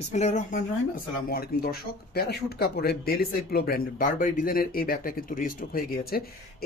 বিসমিল্লাহির রহমানির রহিম। আসসালামু আলাইকুম দর্শক, প্যারাশুট কাপড়ে বেলি সাইক্লো ব্র্যান্ডের বারবারি ডিজাইনের এই ব্যাগটা কিন্তু রিস্টক হয়ে গিয়েছে।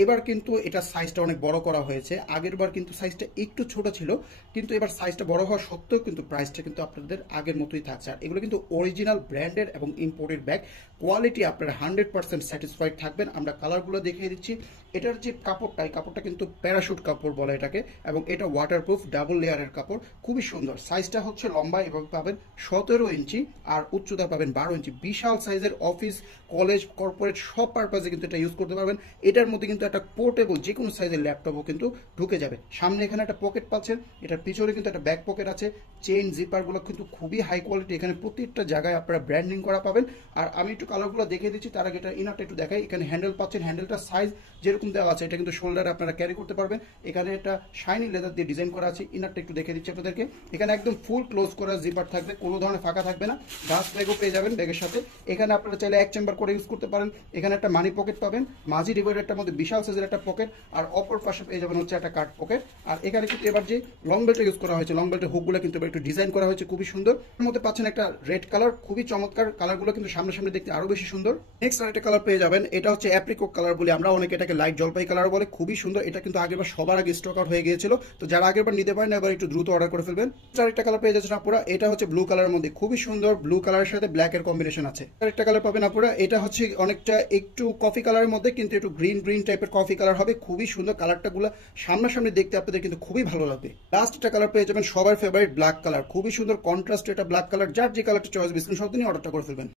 এবার কিন্তু এটা সাইজটা অনেক বড় করা হয়েছে। আগের বার কিন্তু সাইজটা একটু ছোট ছিল, কিন্তু এবার সাইজটা বড় হওয়া সত্ত্বেও কিন্তু প্রাইসটা কিন্তু আপনাদের আগের মতোই থাকছে। আর এগুলো কিন্তু অরিজিনাল ব্র্যান্ডের এবং ইম্পোর্টেড ব্যাগ, কোয়ালিটি আপনারা 100% স্যাটিসফাইড থাকবেন। আমরা কালারগুলো দেখিয়ে দিচ্ছি। এটার যে কাপড়টা, এই কাপড়টা কিন্তু প্যারাশুট কাপড় বলে এটাকে, এবং এটা ওয়াটারপ্রুফ ডাবল লেয়ারের কাপড়, খুবই সুন্দর। সাইজটা হচ্ছে লম্বা এভাবে পাবেন 17 ইঞ্চি আর উচ্চতা পাবেন 12 ইঞ্চি। বিশাল সাইজের অফিস, কলেজ, কর্পোরেট সব পারপাসে কিন্তু এটা ইউজ করতে পারবেন। এটার মধ্যে কিন্তু একটা পোর্টেবল যে কোনো সাইজের ল্যাপটপও কিন্তু ঢুকে যাবে। সামনে এখানে একটা পকেট পাচ্ছেন, এটার পিছনে কিন্তু একটা ব্যাক পকেট আছে। চেইন জিপারগুলো কিন্তু খুবই হাই কোয়ালিটি, এখানে প্রত্যেকটা জায়গায় আপনারা ব্র্যান্ডিং করা পাবেন। আর আমি একটু কালারগুলো দেখিয়ে দিচ্ছি, তার আগে এটা ইনারটা একটু দেখাই। এখানে হ্যান্ডেল পাচ্ছেন, হ্যান্ডেলটা সাইজ যেরকম দেওয়া আছে এটা কিন্তু শোল্ডারে আপনারা ক্যারি করতে পারবেন। এখানে একটা শাইনি লেদার দিয়ে ডিজাইন করা আছে। ইনারটা একটু দেখে দিচ্ছি আপনাদেরকে। এখানে একদম ফুল ক্লোজ করা জিপার থাকবে, কোনো ধরনের ফাঁকা থাকবে না। গাছ ব্যাগও পেয়ে যাবেন ব্যাগের সাথে। এখানে আপনারা চাইলে এক চেম্বার করে ইউজ করতে পারেন। এখানে একটা মানি পকেট পাবেন, মাঝি ডিভাইডারটার মধ্যে বিশাল সাইজের একটা পকেট, আর অপর পাশে পেয়ে যাবেন হচ্ছে একটা কাট পকেট। আর এখানে কিন্তু এবার যে লং বেল্টটা ইউজ করা হয়েছে, লং বেল্টের হুকগুলো কিন্তু এবার একটু ডিজাইন করা হয়েছে, খুবই সুন্দর। এর মধ্যে পাচ্ছেন একটা রেড কালার, খুবই চমৎকার। কালারগুলো কিন্তু সামনে দেখতে আরো বেশি সুন্দর। নেক্সট আরেকটা কালার পেয়ে যাবেন, এটা হচ্ছে অ্যাপ্রিকট কালার বলি আমরা, অনেকে এটাকে লাইট জলপাই কালার বলে, খুবই সুন্দর। এটা কিন্তু আগেরবার সবার আগে স্টক আউট হয়ে গিয়েছিল, তো যারা আগেরবার নিতে পারেন এবার একটু দ্রুত অর্ডার করে ফেলবেন। আরেকটা কালার পেয়ে যাচ্ছেন আপুরা, এটা হচ্ছে ব্লু কালারের মধ্যে, খুবই সুন্দর। ব্লু কালারের সাথে ব্ল্যাক এর কম্বিনেশন আছে। আরেকটা কালার পাবেন আপুরা, এটা হচ্ছে অনেকটা একটু কফি কালারের মধ্যে, কিন্তু একটু গ্রিন টাইপের কফি কালার হবে, খুবই সুন্দর। কালারটা গুলো সামনাসামনি দেখতে আপনাদের কিন্তু খুবই ভালো লাগবে। লাস্ট একটা কালার পেয়ে যাবেন সবার ফেভারিট ব্ল্যাক কালার, খুবই সুন্দর কন্ট্রাস্ট এটা ব্ল্যাক কালার। যার যে কালারটা চয়েস বিস্কুট সব দিনই অর্ডারটা করে ফেলবেন।